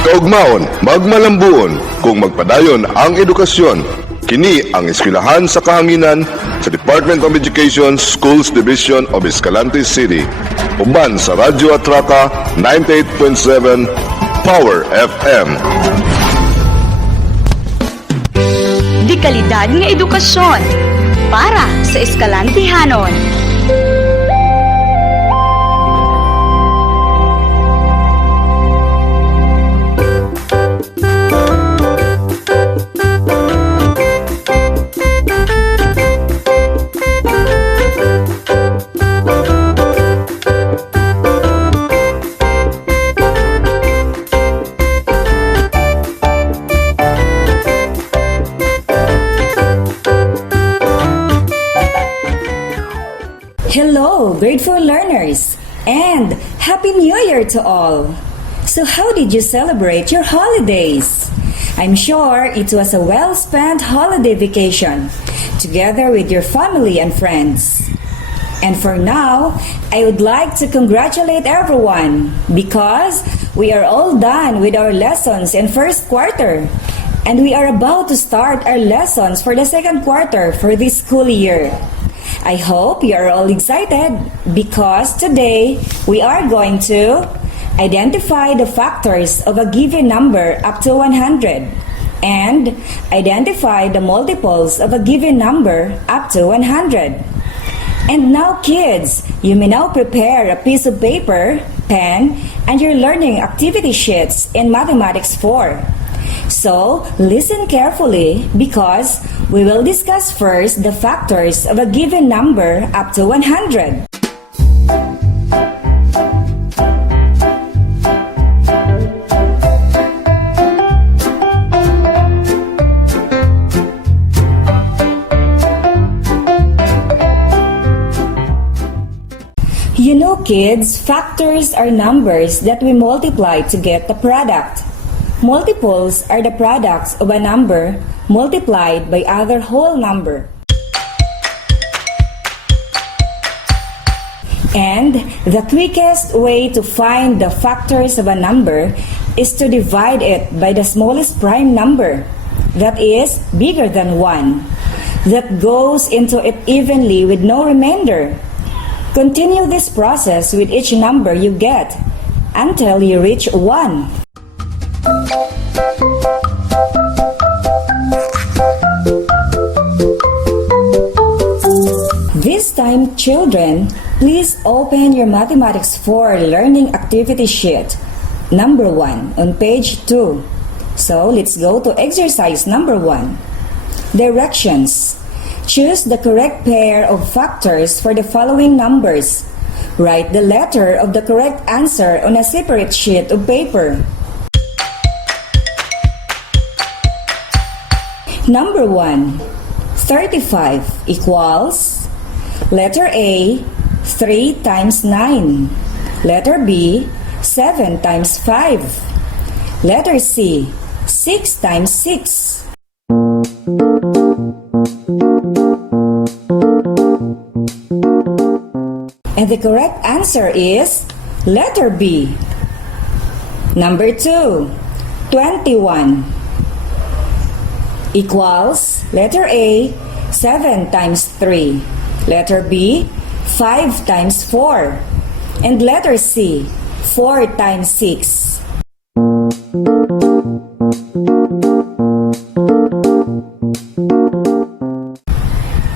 Kaugmaon, magmalambuon, kung magpadayon ang edukasyon. Kini ang eskwelahan sa kahanginan sa Department of Education Schools Division of Escalante City. Uban sa Radyo Atraca 98.7 Power FM. Di kalidad nga edukasyon para sa Eskalantehanon. Hello, grateful learners, and Happy New Year to all! So how did you celebrate your holidays? I'm sure it was a well-spent holiday vacation, together with your family and friends. And for now, I would like to congratulate everyone because we are all done with our lessons in first quarter, and we are about to start our lessons for the second quarter for this school year. I hope you are all excited because today we are going to identify the factors of a given number up to 100 and identify the multiples of a given number up to 100. And now kids, you may now prepare a piece of paper, pen, and your learning activity sheets in Mathematics 4. So, listen carefully because we will discuss first the factors of a given number up to 100. You know kids, factors are numbers that we multiply to get the product. Multiples are the products of a number multiplied by other whole number. And the quickest way to find the factors of a number is to divide it by the smallest prime number, that is bigger than 1, that goes into it evenly with no remainder. Continue this process with each number you get until you reach 1. This time, children, please open your Mathematics 4 learning activity sheet, number 1, on page 2. So, let's go to exercise number 1. Directions. Choose the correct pair of factors for the following numbers. Write the letter of the correct answer on a separate sheet of paper. Number 1, 35 equals letter A, 3 times 9. Letter B, 7 times 5. Letter C, 6 times 6. And the correct answer is letter B. Number 2, 21 equals letter A, 7 times 3. Letter B, 5 times 4. And letter C, 4 times 6.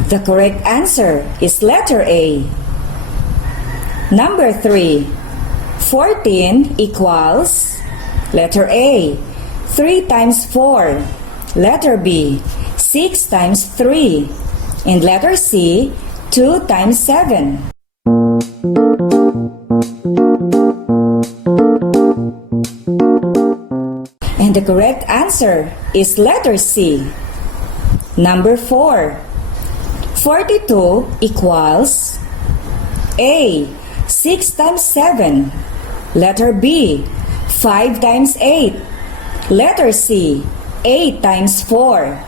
The correct answer is letter A. Number 3, 14 equals letter A, 3 times 4. Letter B, 6 times 3. And letter C, 2 times 7. And the correct answer is letter C. Number 4, 42 equals A, 6 times 7. Letter B, 5 times 8. Letter C, 8 times 4.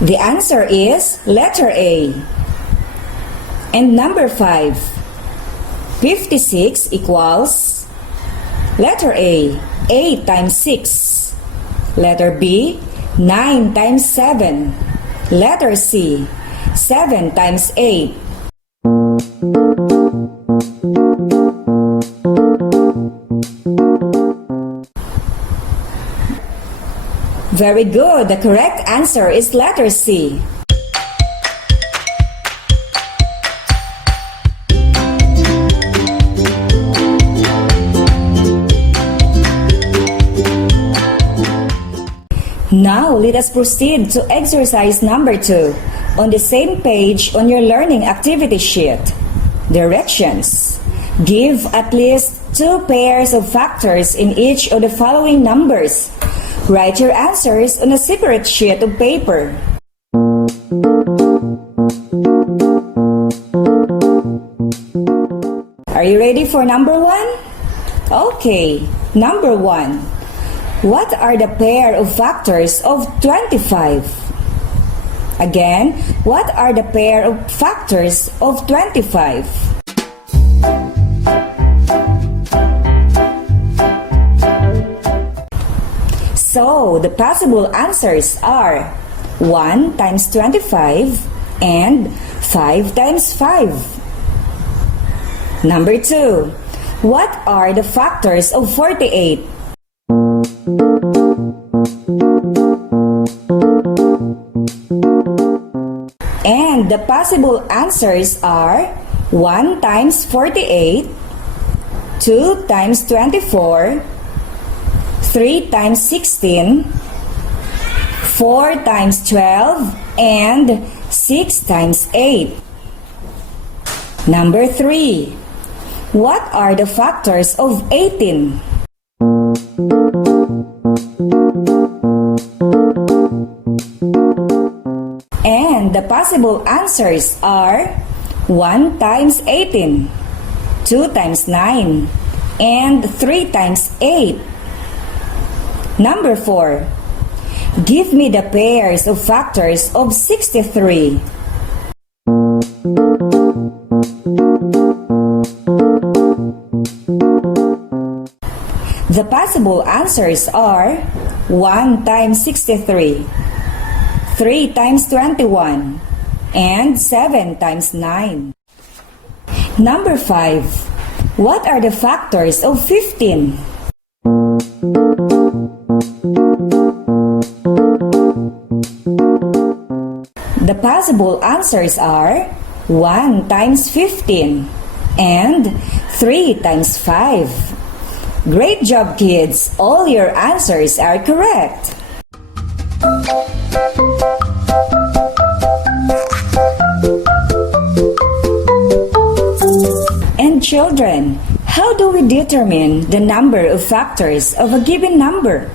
The answer is letter A. And number 5. 56 equals letter A, 8 times 6. Letter B, 9 times 7. Letter C, 7 times 8. Very good. The correct answer is letter C. Now, let us proceed to exercise number 2 on the same page on your learning activity sheet. Directions. Give at least 2 pairs of factors in each of the following numbers. Write your answers on a separate sheet of paper. Are you ready for number 1? Okay, number 1. What are the pair of factors of 25? Again, what are the pair of factors of 25? So, the possible answers are 1 times 25 and 5 times 5. Number 2. What are the factors of 48? And the possible answers are 1 times 48, 2 times 24, 3 times 16, 4 times 12, and 6 times 8. Number 3. What are the factors of 18? And the possible answers are 1 times 18, 2 times 9, and 3 times 8. Number 4. Give me the pairs of factors of 63. The possible answers are 1 times 63, 3 times 21, and 7 times 9. Number 5. What are the factors of 15? The possible answers are 1 times 15 and 3 times 5. Great job, kids! All your answers are correct. And children, how do we determine the number of factors of a given number?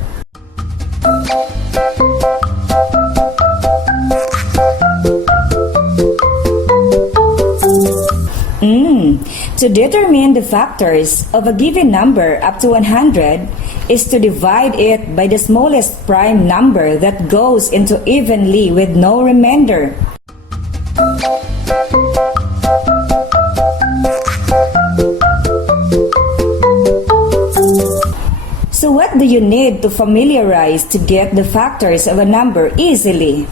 To determine the factors of a given number up to 100 is to divide it by the smallest prime number that goes into evenly with no remainder. So what do you need to familiarize to get the factors of a number easily?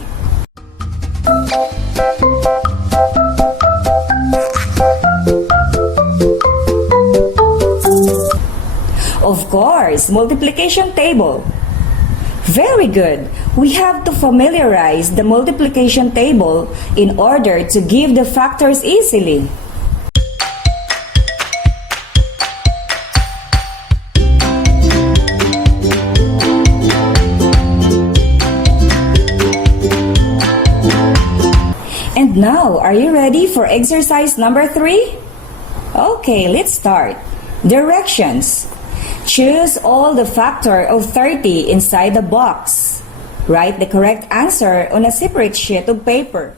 Of course, multiplication table. Very good. We have to familiarize the multiplication table in order to give the factors easily. And now, are you ready for exercise number 3? Okay, let's start. Directions. Choose all the factor of 30 inside the box. Write the correct answer on a separate sheet of paper.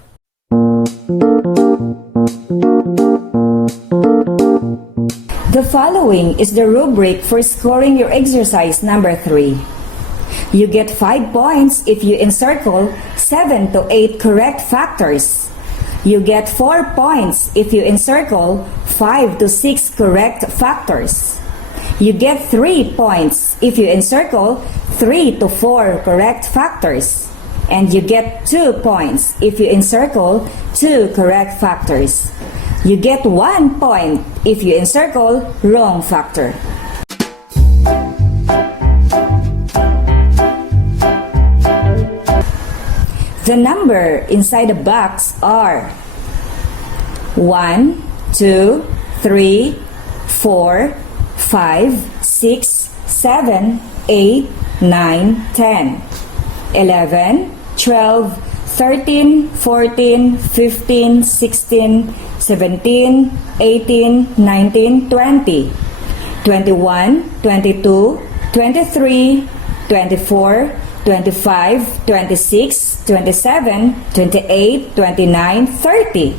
The following is the rubric for scoring your exercise number 3. You get 5 points if you encircle 7 to 8 correct factors. You get 4 points if you encircle 5 to 6 correct factors. You get 3 points if you encircle 3 to 4 correct factors. And you get 2 points if you encircle 2 correct factors. You get 1 point if you encircle wrong factor. The number inside the box are 1, 2, 3, 4, 5, 6, 7, 8, 9, 10, 11, 12, 13, 14, 15, 16, 17, 18, 19, 20, 21, 22, 23, 24, 25, 26, 27, 28, 29, 30.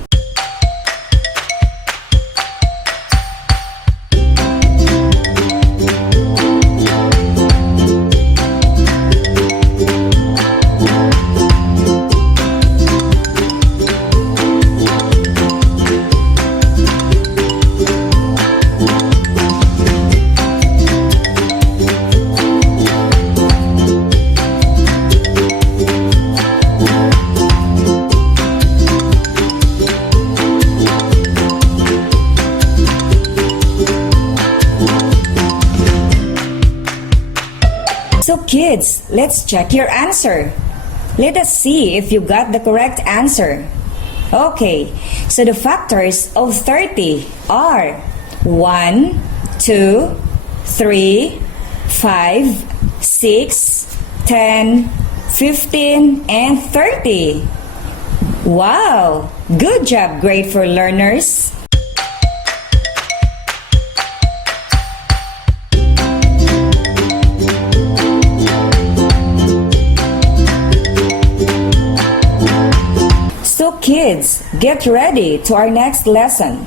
So kids, let's check your answer. Let us see if you got the correct answer. Okay, so the factors of 30 are 1, 2, 3, 5, 6, 10, 15, and 30. Wow! Good job, grade 4 learners! So kids, get ready to our next lesson.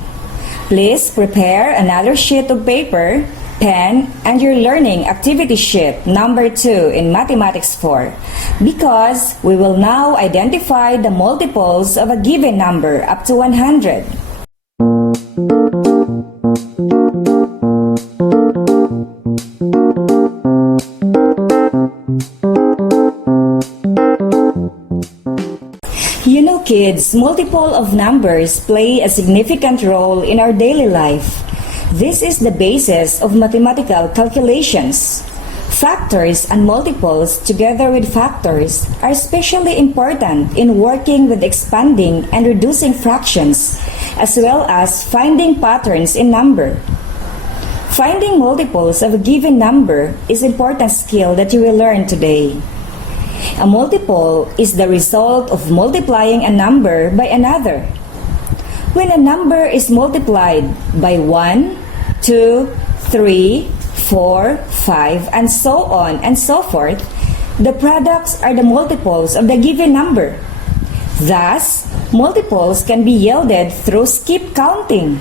Please prepare another sheet of paper, pen, and your learning activity sheet number 2 in Mathematics 4 because we will now identify the multiples of a given number up to 100. You know kids, multiple of numbers play a significant role in our daily life. This is the basis of mathematical calculations. Factors and multiples together with factors are especially important in working with expanding and reducing fractions, as well as finding patterns in number. Finding multiples of a given number is an important skill that you will learn today. A multiple is the result of multiplying a number by another. When a number is multiplied by 1, 2, 3, 4, 5, and so on and so forth, the products are the multiples of the given number. Thus, multiples can be yielded through skip counting.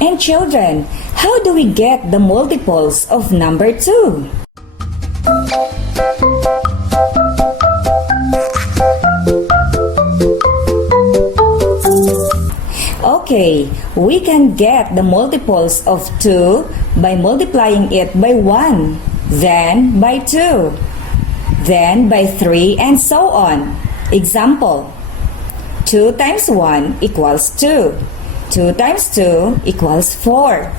And children, how do we get the multiples of number 2? Okay, we can get the multiples of 2 by multiplying it by 1, then by 2, then by 3, and so on. Example, 2 times 1 equals 2. 2 times 2 equals 4.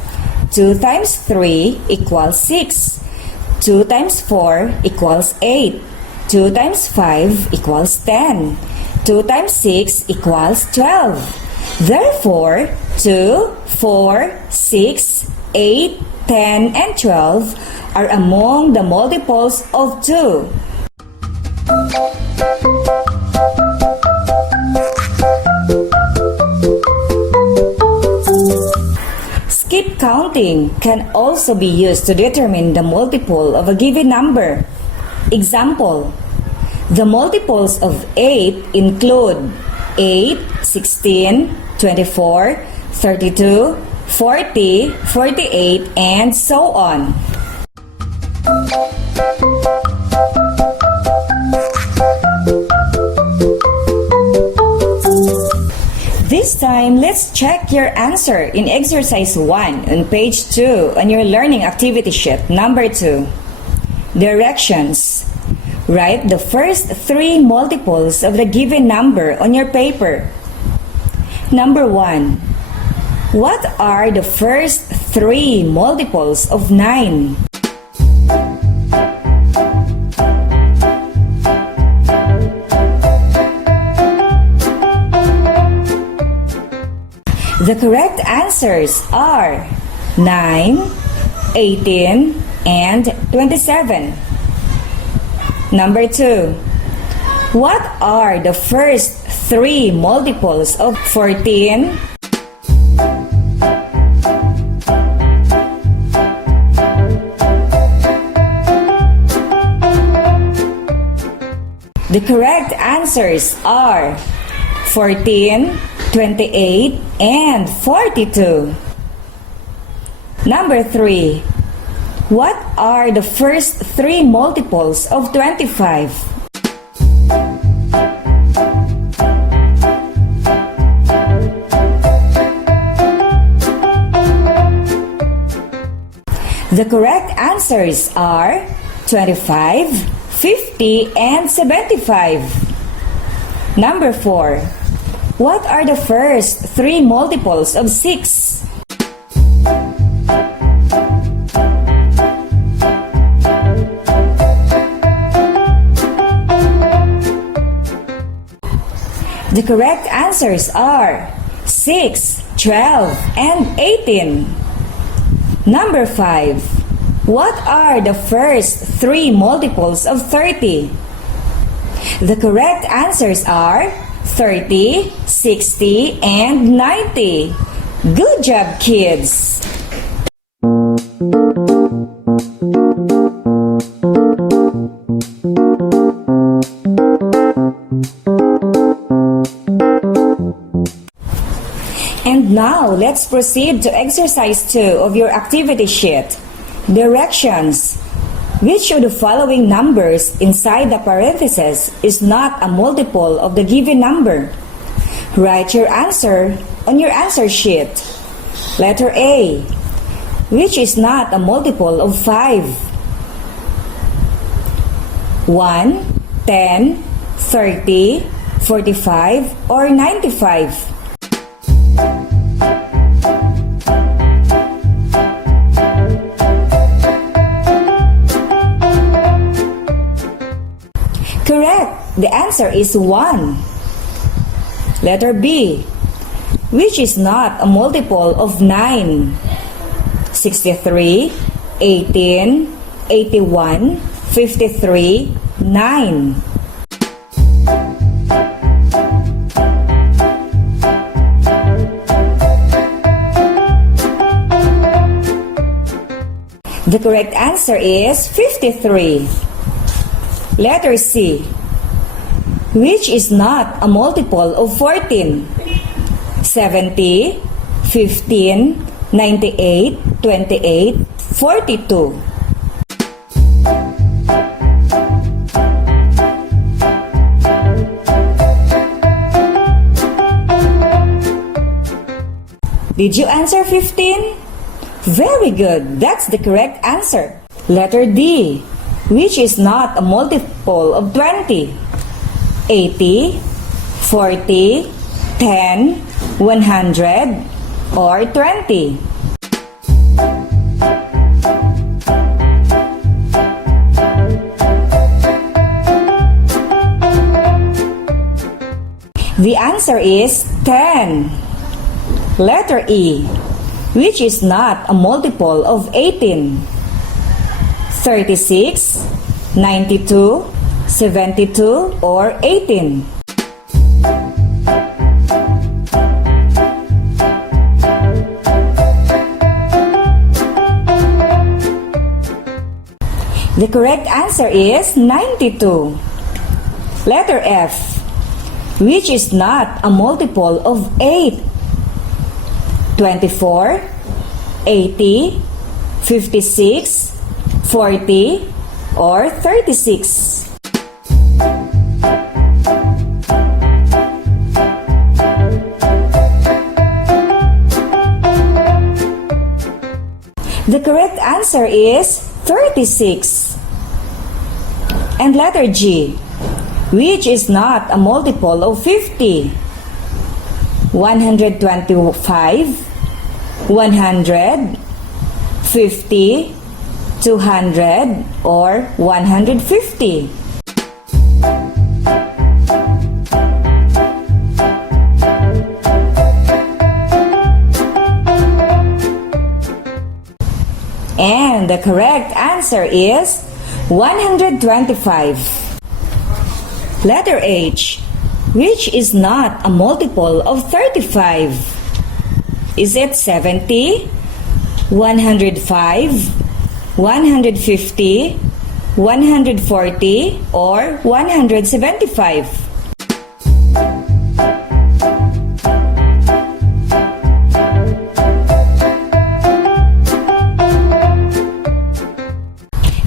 2 times 3 equals 6. 2 times 4 equals 8. 2 times 5 equals 10. 2 times 6 equals 12. Therefore, 2, 4, 6, 8, 10, and 12 are among the multiples of 2. Skip counting can also be used to determine the multiple of a given number. Example, the multiples of 8 include 8, 16, 24, 32, 40, 48, and so on. This time, let's check your answer in exercise 1 on page 2 on your learning activity sheet number 2. Directions. Write the first 3 multiples of the given number on your paper. Number 1. What are the first 3 multiples of 9? The correct answers are 9, 18, and 27. Number 2. What are the first 3 multiples of 14? The correct answers are 14, 28, and 42. Number 3. What are the first 3 multiples of 25? The correct answers are 25, 50, and 75. Number 4. What are the first 3 multiples of 6? The correct answers are 6, 12, and 18. Number 5. What are the first 3 multiples of 30? The correct answers are 30, 60, and 90. Good job, kids! And now, let's proceed to exercise 2 of your activity sheet. Directions. Which of the following numbers inside the parentheses is not a multiple of the given number? Write your answer on your answer sheet. Letter A. Which is not a multiple of 5? 1, 10, 30, 45, or 95? Correct. The answer is 1. Letter B. Which is not a multiple of 9? 63, 18, 81, 53, 9. The correct answer is 53. Letter C. Which is not a multiple of 14? 70, 15, 98, 28, 42. Did you answer 15? Very good. That's the correct answer. Letter D. Which is not a multiple of 20? 80, 40, 10, 100, or 20? The answer is 10. Letter E. Which is not a multiple of 18? 36, 92, 72, or 18? The correct answer is 92. Letter F. Which is not a multiple of 8? 24, 80, 56, 40, or 36? The correct answer is 36. And letter G, which is not a multiple of 50? 125, 100, 50, 200, or 150? And the correct answer is 125. Letter H, which is not a multiple of 35? Is it 70, 105, 150, 140, or 175?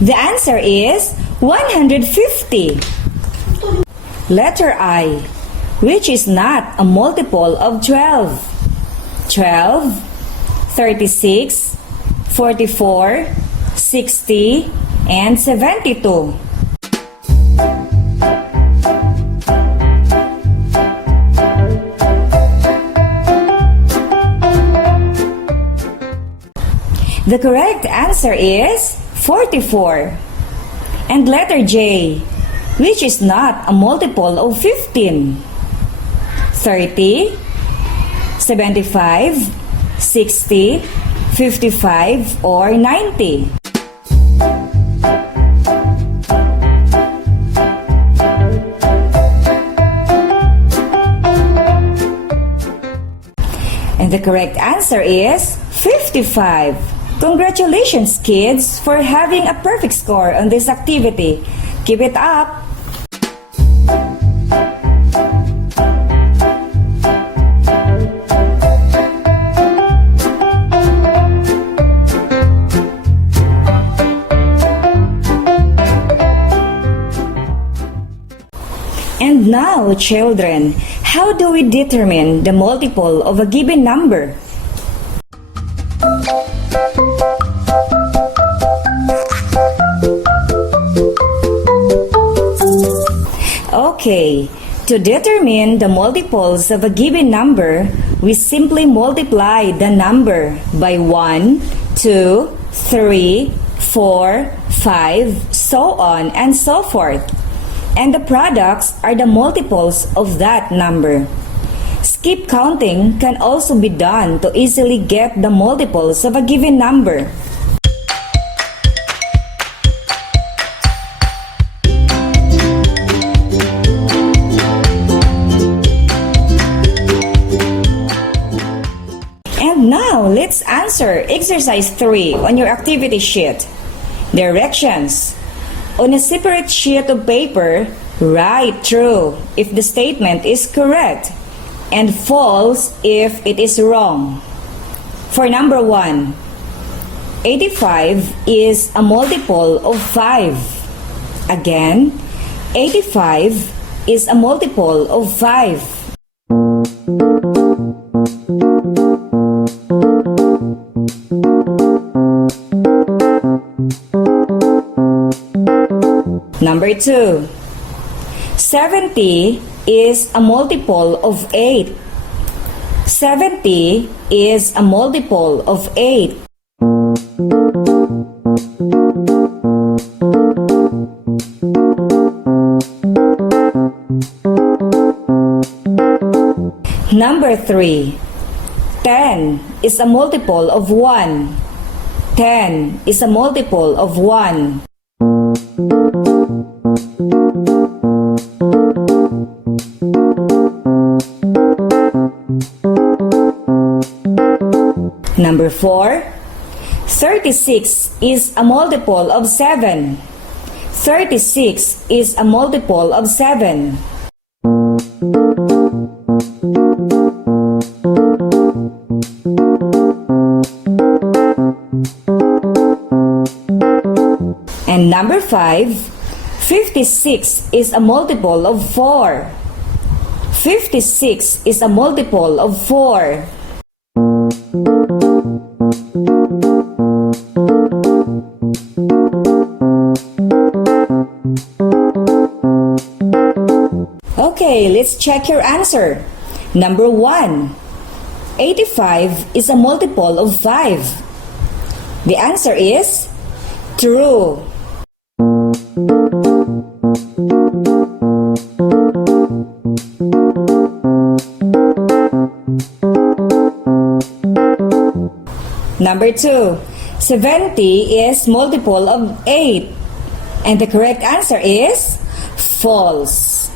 The answer is 150. Letter I, which is not a multiple of 12? 12, 36, 44, 60, and 72. The correct answer is 44. And letter J, which is not a multiple of 15? 30, 75, 60, 55, or 90? And the correct answer is 55. Congratulations, kids, for having a perfect score on this activity. Keep it up! And now, children, how do we determine the multiple of a given number? Okay, to determine the multiples of a given number, we simply multiply the number by 1, 2, 3, 4, 5, so on and so forth. And the products are the multiples of that number. Skip counting can also be done to easily get the multiples of a given number. And now, let's answer exercise 3 on your activity sheet. Directions. On a separate sheet of paper, write true if the statement is correct and false if it is wrong. For number 1, 85 is a multiple of 5. Again, 85 is a multiple of 5. Number 2, 70 is a multiple of 8. 70 is a multiple of 8. Number 3, 10 is a multiple of 1. 10 is a multiple of 1. Number 4, 36 is a multiple of 7. 36 is a multiple of 7. And number 5, 56 is a multiple of 4. 56 is a multiple of 4. Okay, let's check your answer. Number 1. 85 is a multiple of 5. The answer is true. Number 2. 70 is multiple of 8. And the correct answer is false.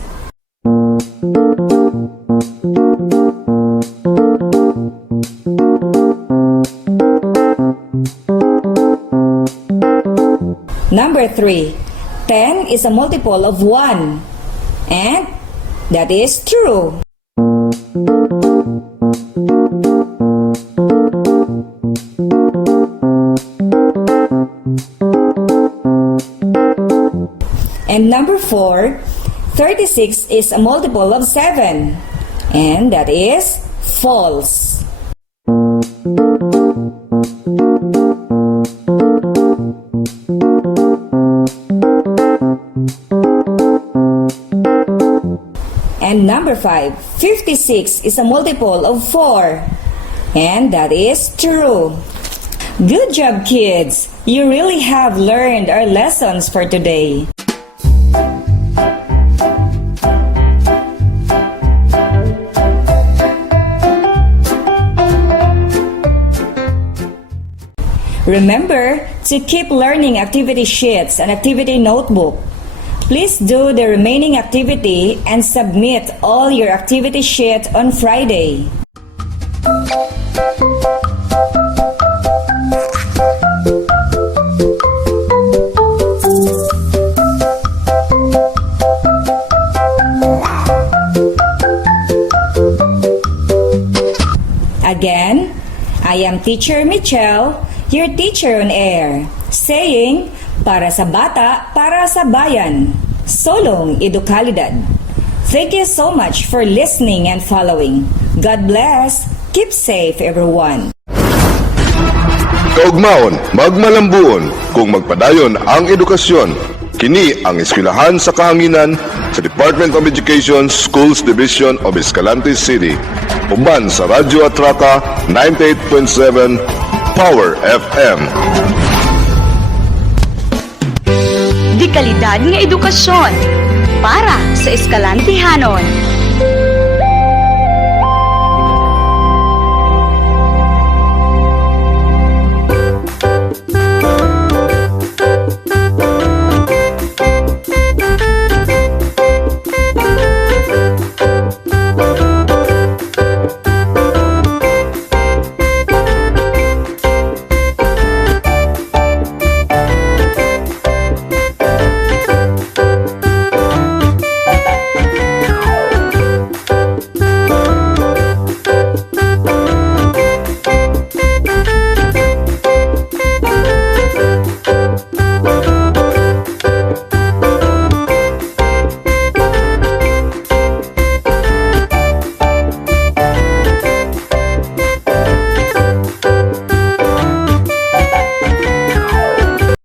Number 3. 10 is a multiple of 1. And that is true. And number 4, 36 is a multiple of 7. And that is false. And number 5, 56 is a multiple of 4. And that is true. Good job, kids! You really have learned our lessons for today. Remember to keep learning activity sheets and activity notebook. Please do the remaining activity and submit all your activity sheet on Friday. Again, I am Teacher Michelle, your teacher on air, saying, para sa bata, para sa bayan. Solong Edukalidad. Thank you so much for listening and following. God bless. Keep safe, everyone. Kaugmaon, magmalambuon, kung magpadayon ang edukasyon. Kini ang eskwelahan sa kahanginan sa Department of Education Schools Division of Escalante City. Uban sa Radyo Atraca 98.7 Power FM. Di kalidad nga edukasyon para sa Eskalantihanon.